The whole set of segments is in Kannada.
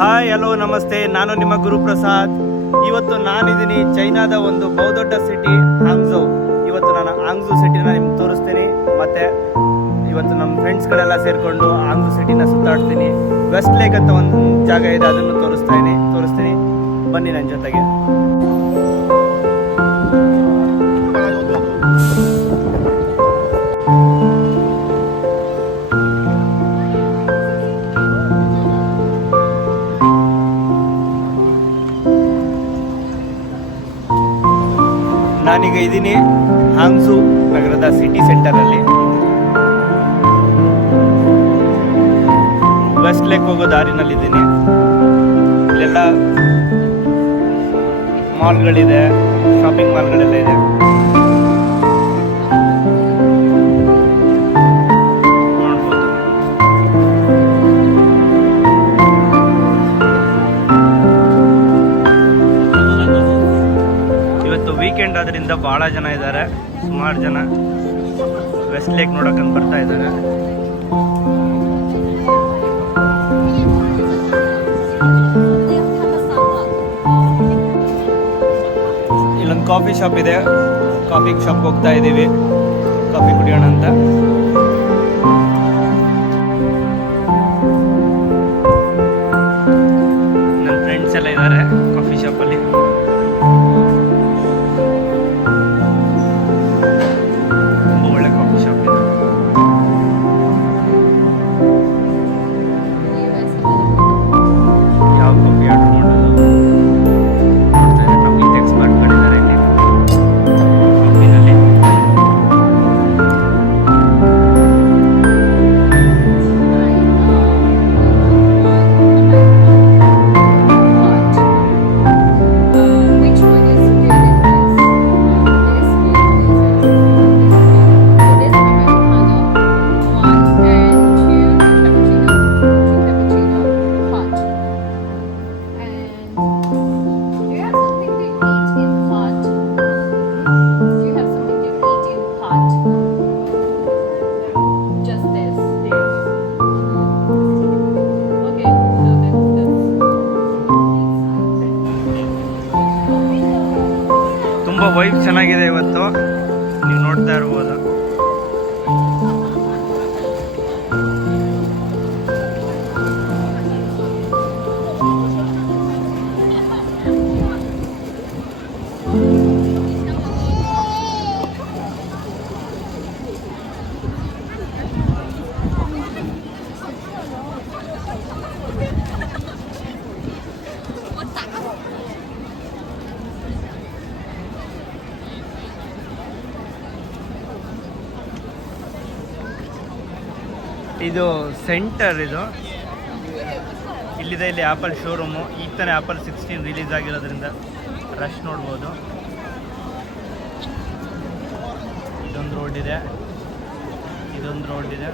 ಹಾಯ್ ಹಲೋ ನಮಸ್ತೆ. ನಾನು ನಿಮ್ಮ ಗುರುಪ್ರಸಾದ್. ಇವತ್ತು ನಾನಿದ್ದೀನಿ ಚೈನಾದ ಒಂದು ಬಹುದೊಡ್ಡ ಸಿಟಿ ಆಂಗ್ಝೋ ಇವತ್ತು ನಾನು ಆಂಗ್ಝೋ ಸಿಟಿನ ನಿಮ್ಗೆ ತೋರಿಸ್ತೀನಿ. ಮತ್ತೆ ಇವತ್ತು ನಮ್ಮ ಫ್ರೆಂಡ್ಸ್ಗಳೆಲ್ಲ ಸೇರಿಕೊಂಡು ಆಂಗ್ಝೋ ಸಿಟಿನ ಸುತ್ತಾಡ್ತೀನಿ. ವೆಸ್ಟ್ ಲೇಕ್ ಅಂತ ಒಂದು ಜಾಗ ಇದೆ, ಅದನ್ನು ತೋರಿಸ್ತಾ ತೋರಿಸ್ತೀನಿ. ಬನ್ನಿ ನನ್ನ ಜೊತೆಗೆ. ನಾನೀಗ ಇದ್ದೀನಿ ಹಾಂಗ್ಸು ನಗರದ ಸಿಟಿ ಸೆಂಟರಲ್ಲಿ ವೆಸ್ಟ್ ಲೇಕ್ ಹೋಗೋ ದಾರಿನಲ್ಲಿದ್ದೀನಿ. ಇಲ್ಲೆಲ್ಲ ಮಾಲ್ಗಳಿದೆ ಶಾಪಿಂಗ್ ಮಾಲ್ಗಳೆಲ್ಲ ಇದೆ. ಬಹಳ ಜನ ಇದ್ದಾರೆ. ಸುಮಾರು ಜನ ವೆಸ್ಟ್ ಲೇಕ್ ನೋಡಕ್ಕಂತ ಬರ್ತಾ ಇದ್ದಾರೆ. ಇಲ್ಲೊಂದು ಕಾಫಿ ಶಾಪ್ ಇದೆ. ಕಾಫಿ ಶಾಪ್ ಹೋಗ್ತಾ ಇದ್ದೀವಿ ಕಾಫಿ ಕುಡಿಯೋಣ ಅಂತ. ಸೆಂಟರ್ ಇದು. ಇಲ್ಲಿದೆ, ಇಲ್ಲಿ ಆ್ಯಪಲ್ ಶೋರೂಮು ಈ ತಾನೇ ಆ್ಯಪಲ್ ಸಿಕ್ಸ್ಟೀನ್ ರಿಲೀಸ್ ಆಗಿರೋದ್ರಿಂದ ರಶ್ ನೋಡ್ಬೋದು. ಇದೊಂದು ರೋಡ್ ಇದೆ. ಇದೊಂದು ರೋಡ್ ಇದೆ.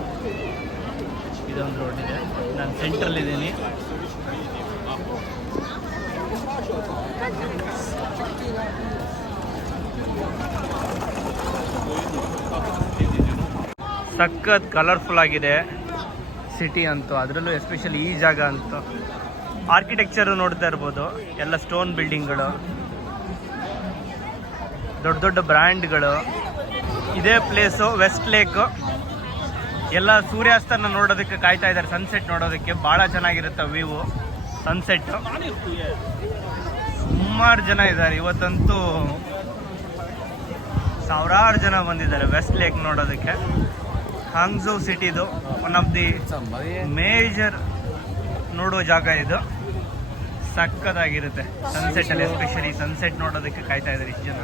ಇದೊಂದು ರೋಡ್ ಇದೆ. ನಾನು ಸೆಂಟ್ರಲ್ಲಿದ್ದೀನಿ ಸಖತ್ ಕಲರ್ಫುಲ್ ಆಗಿದೆ. ಸಿಟಿ ಅಂತೂ, ಅದರಲ್ಲೂ ಎಸ್ಪೆಷಲಿ ಈ ಜಾಗ ಅಂತೂ. ಆರ್ಕಿಟೆಕ್ಚರ್ ನೋಡ್ತಾ ಇರ್ಬೋದು, ಎಲ್ಲ ಸ್ಟೋನ್ ಬಿಲ್ಡಿಂಗ್ಗಳು ದೊಡ್ಡ ದೊಡ್ಡ ಬ್ರ್ಯಾಂಡ್ಗಳು ಇದೇ ಪ್ಲೇಸು ವೆಸ್ಟ್ ಲೇಕ್ ಎಲ್ಲ ಸೂರ್ಯಾಸ್ತನ ನೋಡೋದಕ್ಕೆ ಕಾಯ್ತಾ ಇದ್ದಾರೆ ಸನ್ಸೆಟ್ ನೋಡೋದಕ್ಕೆ. ಭಾಳ ಚೆನ್ನಾಗಿರುತ್ತೆ ವ್ಯೂ ಸನ್ಸೆಟ್ ಸುಮಾರು ಜನ ಇದ್ದಾರೆ. ಇವತ್ತಂತೂ ಸಾವಿರಾರು ಜನ ಬಂದಿದ್ದಾರೆ ವೆಸ್ಟ್ ಲೇಕ್ ನೋಡೋದಕ್ಕೆ. ಹಾಂಗ್ಝೋ ಸಿಟಿದು ಒನ್ ಆಫ್ ದಿ ಮೇಜರ್ ನೋಡೋ ಜಾಗ ಇದು. ಸಕ್ಕತ್ತಾಗಿರುತ್ತೆ. ಸನ್ಸೆಟ್ ಅಲ್ಲಿ ಎಸ್ಪೆಷಲಿ ಸನ್ಸೆಟ್ ನೋಡೋದಕ್ಕೆ ಕಾಯ್ತಾ ಇದ್ದಾರೆ ಇಷ್ಟು ಜನ.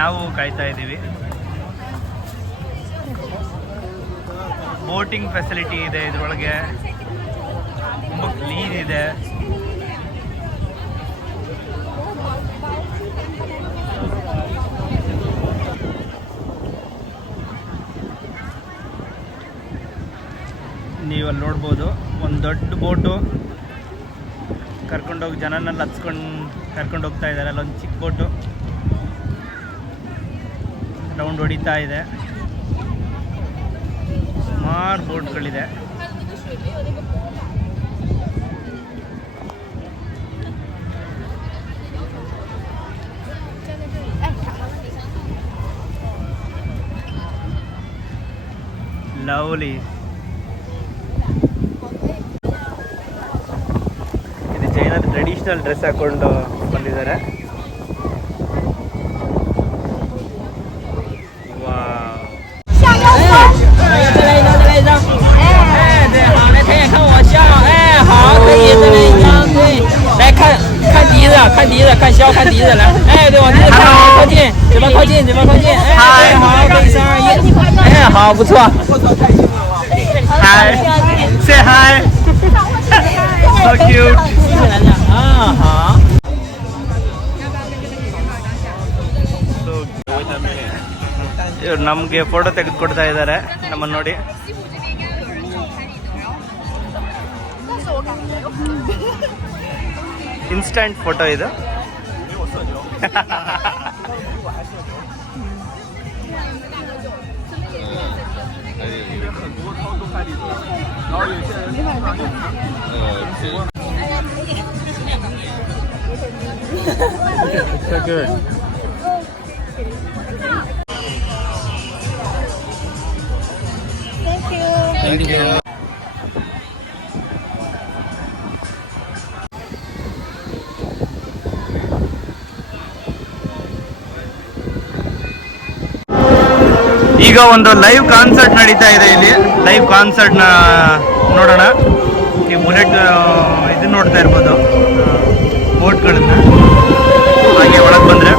ನಾವು ಕಾಯ್ತಾ ಇದ್ದೀವಿ. ಬೋಟಿಂಗ್ ಫೆಸಿಲಿಟಿ ಇದೆ ಇದ್ರೊಳಗೆ. ತುಂಬ ಕ್ಲೀನ್ ಇದೆ. ನೀವು ಅಲ್ಲಿ ನೋಡ್ಬೋದು. ಒಂದು ದೊಡ್ಡ ಬೋಟು. ಕರ್ಕೊಂಡೋಗಿ ಜನನಲ್ಲಿ ಹತ್ಸ್ಕೊಂಡು ಕರ್ಕೊಂಡು ಹೋಗ್ತಾ ಇದ್ದಾರೆ ಅಲ್ಲೊಂದು ಚಿಕ್ಕ ಬೋಟು. ರೌಂಡ್ ಹೊಡಿತಾ ಇದೆ. ಸುಮಾರು ಬೋಟ್ಗಳಿದೆ. ಲವ್ಲಿ. ಟ್ರೆಡಿಷ್ನಲ್ ಡ್ರೆಸ್ ಹಾಕ್ಕೊಂಡು Hi. Say hi. So cute. ಇವ್ರು ನಮಗೆ ಫೋಟೋ ತೆಗೆದುಕೊಡ್ತಾ ಇದ್ದಾರೆ. ನಮ್ಮನ್ನು ನೋಡಿ. ಇನ್ಸ್ಟಂಟ್ ಫೋಟೋ ಇದು. So. ಈಗ ಒಂದು ಲೈವ್ ಕಾನ್ಸರ್ಟ್ ನಡೀತಾ ಇದೆ ಇಲ್ಲಿ ಲೈವ್ ಕಾನ್ಸರ್ಟ್ನ ನೋಡೋಣ ಈ ಬುಲೆಟ್ ನೋಡ್ತಾ ಇರ್ಬೋದು. ಬೋಟ್ಗಳನ್ನ ಹಾಗೆ ಒಳಗೆ ಬಂದ್ರೆ.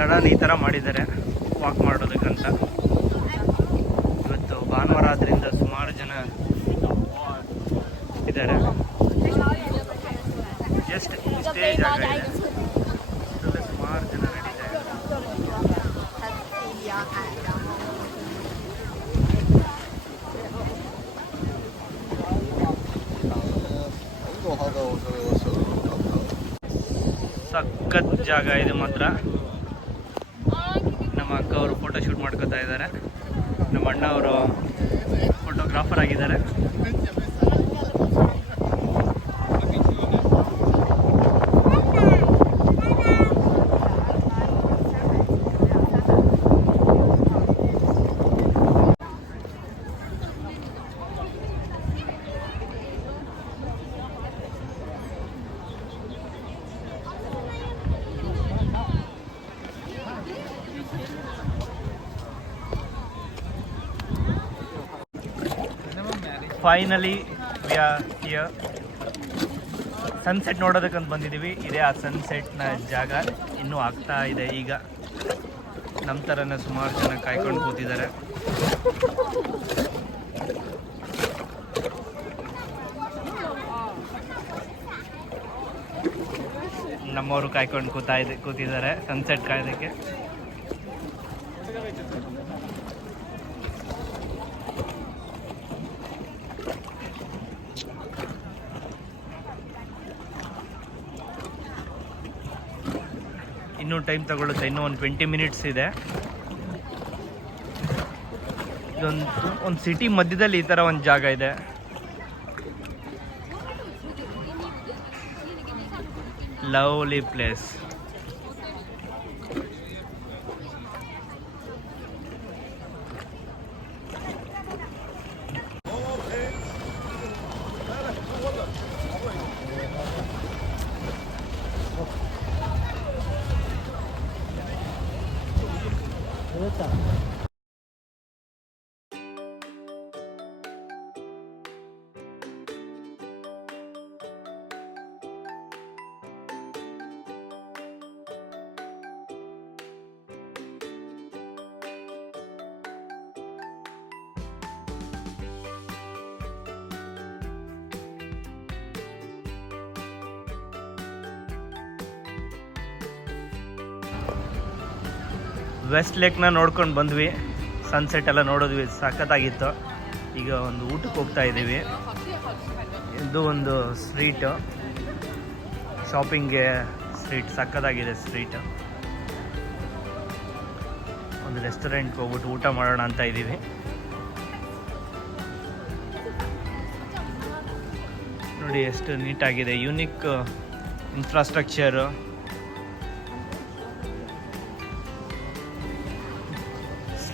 ದಡನ ಈ ಥರ ಮಾಡಿದ್ದಾರೆ. ವಾಕ್ ಮಾಡೋದಕ್ಕಂತ. ಇವತ್ತು ಭಾನುವಾರ ಆದ್ರಿಂದ ಸುಮಾರು ಜನ ಇದ್ದಾರೆ. ಜಸ್ಟ್ ಸ್ಟೇಜ್ ಇದ್ರಲ್ಲಿ ಸುಮಾರು ಸಖತ್ ಜಾಗ ಇದೆ ಮಾತ್ರ. ನಮ್ಮ ಅಕ್ಕ ಅವರು ಫೋಟೋ ಶೂಟ್ ಮಾಡ್ಕೋತಾ ಇದ್ದಾರೆ. ನಮ್ಮ ಅಣ್ಣ ಅವರು ಫೋಟೋಗ್ರಾಫರ್ ಆಗಿದ್ದಾರೆ. Finally we are here sunset ನೋಡೋದಕ್ಕಂತ ಬಂದಿದ್ದೀವಿ. ಇದೇ ಆ ಸನ್ಸೆಟ್ನ ಜಾಗ. ಇನ್ನೂ ಆಗ್ತಾ ಇದೆ ಈಗ. ನಮ್ಮ ಥರನೇ ಸುಮಾರು ಜನ ಕಾಯ್ಕೊಂಡು ಕೂತಿದ್ದಾರೆ. ನಮ್ಮವರು ಕಾಯ್ಕೊಂಡು ಕೂತಾ ಇದೆ ಕೂತಿದ್ದಾರೆ. ಸನ್ಸೆಟ್ ಕಾಯೋದಕ್ಕೆ ಇನ್ನೂ ಟೈಮ್ ತಗೊಳುತ್ತೆ ಇನ್ನೂ ಒಂದು ಟ್ವೆಂಟಿ ಮಿನಿಟ್ಸ್ ಇದೆ. ಇದೊಂದು ಒಂದು ಸಿಟಿ ಮಧ್ಯದಲ್ಲಿ ಈ ಥರ ಒಂದು ಜಾಗ ಇದೆ. Lovely place. ವೆಸ್ಟ್ ಲೇಕ್ನ ನೋಡ್ಕೊಂಡು ಬಂದ್ವಿ. ಸನ್ಸೆಟ್ ಎಲ್ಲ ನೋಡಿದ್ವಿ, ಸಖತ್ತಾಗಿತ್ತು. ಈಗ ಒಂದು ಊಟಕ್ಕೆ ಹೋಗ್ತಾ ಇದ್ದೀವಿ. ಇದು ಒಂದು ಸ್ಟ್ರೀಟು ಶಾಪಿಂಗ್ಗೆ ಸ್ಟ್ರೀಟ್ ಸಖತ್ತಾಗಿದೆ ಸ್ಟ್ರೀಟ್ ಒಂದು ರೆಸ್ಟೋರೆಂಟ್ಗೆ ಹೋಗ್ಬಿಟ್ಟು ಊಟ ಮಾಡೋಣ ಅಂತ ಇದ್ದೀವಿ. ನೋಡಿ, ಎಷ್ಟು ನೀಟಾಗಿದೆ ಯೂನಿಕ್ ಇನ್ಫ್ರಾಸ್ಟ್ರಕ್ಚರು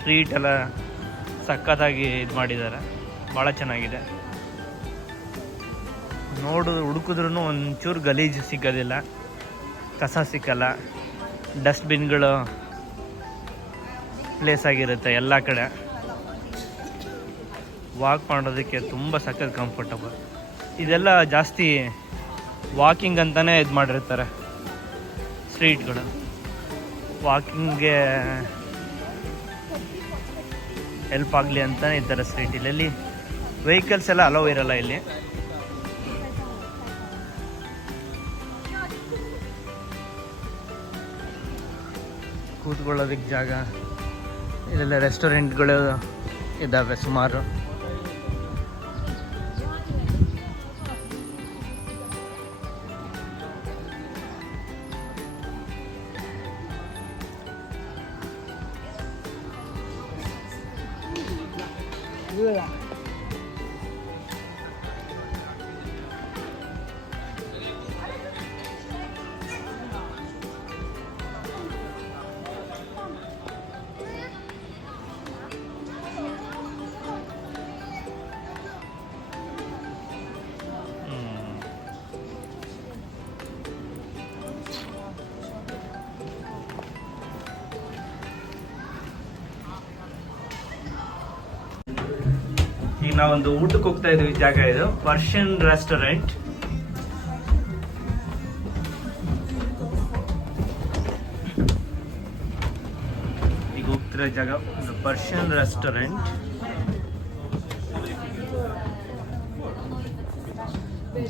ಸ್ಟ್ರೀಟ್ ಎಲ್ಲ ಸಖತ್ತಾಗಿ ಇದು ಮಾಡಿದ್ದಾರೆ. ಭಾಳ ಚೆನ್ನಾಗಿದೆ. ನೋಡು ಹುಡುಕಿದ್ರೂ ಒಂಚೂರು ಗಲೀಜು ಸಿಗೋದಿಲ್ಲ. ಕಸ ಸಿಕ್ಕಲ್ಲ. ಡಸ್ಟ್ಬಿನ್ಗಳು ಪ್ಲೇಸ್ ಆಗಿರುತ್ತೆ ಎಲ್ಲ ಕಡೆ. ವಾಕ್ ಮಾಡೋದಕ್ಕೆ ತುಂಬ ಸಖತ್ ಕಂಫರ್ಟಬಲ್ ಇದೆಲ್ಲ ಜಾಸ್ತಿ ವಾಕಿಂಗ್ ಅಂತಲೇ ಇದು ಮಾಡಿರ್ತಾರೆ. ಸ್ಟ್ರೀಟ್ಗಳು ವಾಕಿಂಗ್ಗೆ ಹೆಲ್ಪ್ ಆಗಲಿ ಅಂತಲೇ ಇದ್ದಾರೆ ಸ್ಟ್ರೀಟ್ ಇಲ್ಲಿ ವೆಹಿಕಲ್ಸ್ ಎಲ್ಲ ಅಲೋ ಇರಲ್ಲ ಇಲ್ಲಿ. ಕೂತ್ಕೊಳ್ಳೋದಕ್ಕೆ ಜಾಗ. ಇಲ್ಲೆಲ್ಲ ರೆಸ್ಟೋರೆಂಟ್ಗಳು ಇದ್ದಾವೆ ಸುಮಾರು. 热呀 ನಾವೊಂದು ಊಟಕ್ಕೆ ಹೋಗ್ತಾ ಇದೀವಿ ಜಾಗ ಇದು. ಪರ್ಷಿಯನ್ ರೆಸ್ಟೋರೆಂಟ್ ಈಗ ಹೋಗ್ತಿರೋ ಜಾಗ ಒಂದು ಪರ್ಷಿಯನ್ ರೆಸ್ಟೋರೆಂಟ್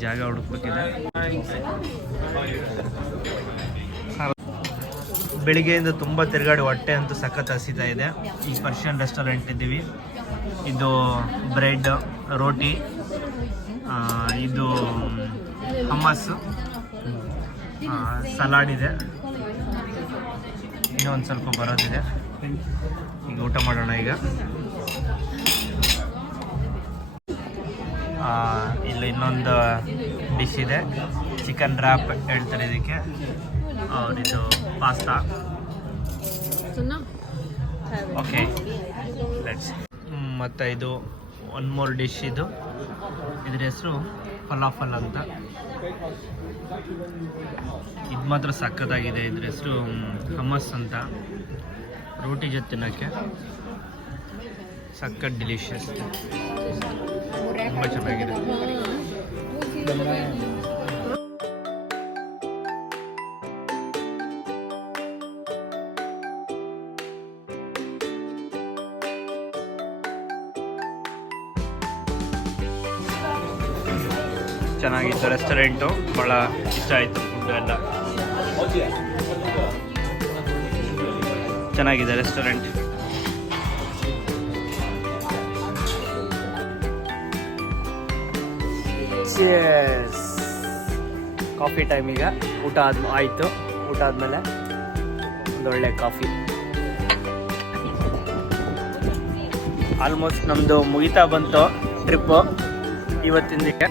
ಜಾಗ ಹುಡುಕ್ಬೇಕಿದೆ. ಬೆಳಿಗ್ಗೆಯಿಂದ ತುಂಬ ತಿರುಗಾಡಿ ಹೊಟ್ಟೆ ಅಂತೂ ಸಖತ್ ಹಸಿತಾ ಇದೆ. ಈ ಪರ್ಷಿಯನ್ ರೆಸ್ಟೋರೆಂಟ್ ಇದ್ದೀವಿ. ಇದು ಬ್ರೆಡ್ ರೋಟಿ ಇದು ಹಮ್ಮಸ್ ಸಲಾಡ್ ಇದೆ. ಇನ್ನೂ ಒಂದು ಸ್ವಲ್ಪ ಬರೋದಿದೆ. ಈಗ ಊಟ ಮಾಡೋಣ ಈಗ. ಇಲ್ಲಿ ಇನ್ನೊಂದು ಡಿಶ್ ಇದೆ. ಚಿಕನ್ ರ್ಯಾಪ್ ಹೇಳ್ತಾರೆ ಇದಕ್ಕೆ. ಅವರಿದು ಪಾಸ್ತಾ ಓಕೆ ಲೆಟ್ಸ್ ಮತ್ತು ಇದು ಒನ್ ಮೋರ್ ಡಿಶ್ ಇದು. ಇದ್ರ ಹೆಸರು ಫಲಾಫಲ್ ಅಂತ. ಇದು ಮಾತ್ರ ಸಖತ್ತಾಗಿದೆ. ಇದ್ರ ಹೆಸರು ಹಮಸ್ ಅಂತ. ರೋಟಿ ಜೊತೆ ತಿನ್ನೋಕ್ಕೆ ಸಖತ್ ಡಿಲಿಷಿಯಸ್ ತುಂಬ ಚೆನ್ನಾಗಿದೆ. ಚೆನ್ನಾಗಿತ್ತು ರೆಸ್ಟೋರೆಂಟು ಭಾಳ ಇಷ್ಟ ಆಯಿತು ಫುಡ್ ಎಲ್ಲ. ಚೆನ್ನಾಗಿದೆ ರೆಸ್ಟೋರೆಂಟ್ ಕಾಫಿ ಟೈಮ್ ಈಗ. ಊಟ ಆದ ಆಯಿತು. ಊಟ ಆದಮೇಲೆ ಒಂದೊಳ್ಳೆ ಕಾಫಿ ಆಲ್ಮೋಸ್ಟ್ ನಮ್ಮದು ಮುಗಿತಾ ಬಂತು ಟ್ರಿಪ್ಪು ಇವತ್ತಿಂದಕ್ಕೆ